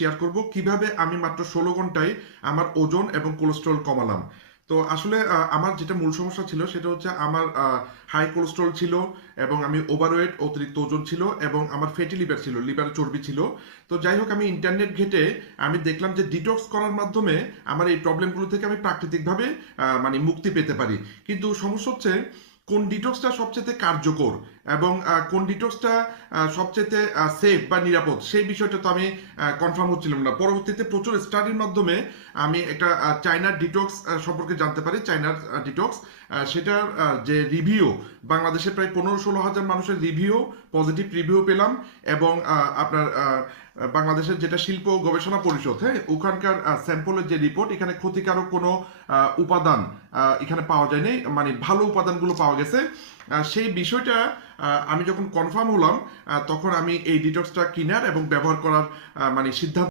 Share করব, কীভাবে আমি মাত্র ষোলো ঘন্টায় আমার ওজন এবং কোলেস্ট্রল কমালাম। তো আসলে আমার যেটা মূল সমস্যা ছিল সেটা হচ্ছে আমার হাই কোলেস্ট্রল ছিল এবং আমি ওভারওয়েট অতিরিক্ত ওজন ছিল এবং আমার ফ্যাটি লিভার ছিল লিভারে চর্বি ছিল। তো যাই হোক, আমি ইন্টারনেট ঘেটে আমি দেখলাম যে ডিটক্স করার মাধ্যমে আমার এই প্রবলেমগুলো থেকে আমি প্রাকৃতিকভাবে মানে মুক্তি পেতে পারি। কিন্তু সমস্যা হচ্ছে কোন ডিটক্সটা সবচেয়ে কার্যকর এবং কোন ডিটক্সটা সবচেয়ে সেফ বা নিরাপদ? সেই বিষয়টা তো আমি কনফার্ম হচ্ছিলাম না। পরবর্তীতে প্রচুর স্টাডির মাধ্যমে আমি একটা চায়নার ডিটক্স সম্পর্কে জানতে পারি। চায়নার ডিটক্স সেটার যে রিভিউ বাংলাদেশে প্রায় পনেরো ষোলো হাজার মানুষের রিভিউ পজিটিভ রিভিউ পেলাম এবং আপনার বাংলাদেশের যেটা শিল্প গবেষণা পরিষদ হ্যাঁ ওখানকার স্যাম্পলের যে রিপোর্ট এখানে ক্ষতিকারক কোনো উপাদান এখানে পাওয়া যায়নি। মানে ভালো উপাদানগুলো পাওয়া গেছে। সেই বিষয়টা আমি যখন কনফার্ম হলাম তখন আমি এই ডিটক্সটা কেনার এবং ব্যবহার করার মানে সিদ্ধান্ত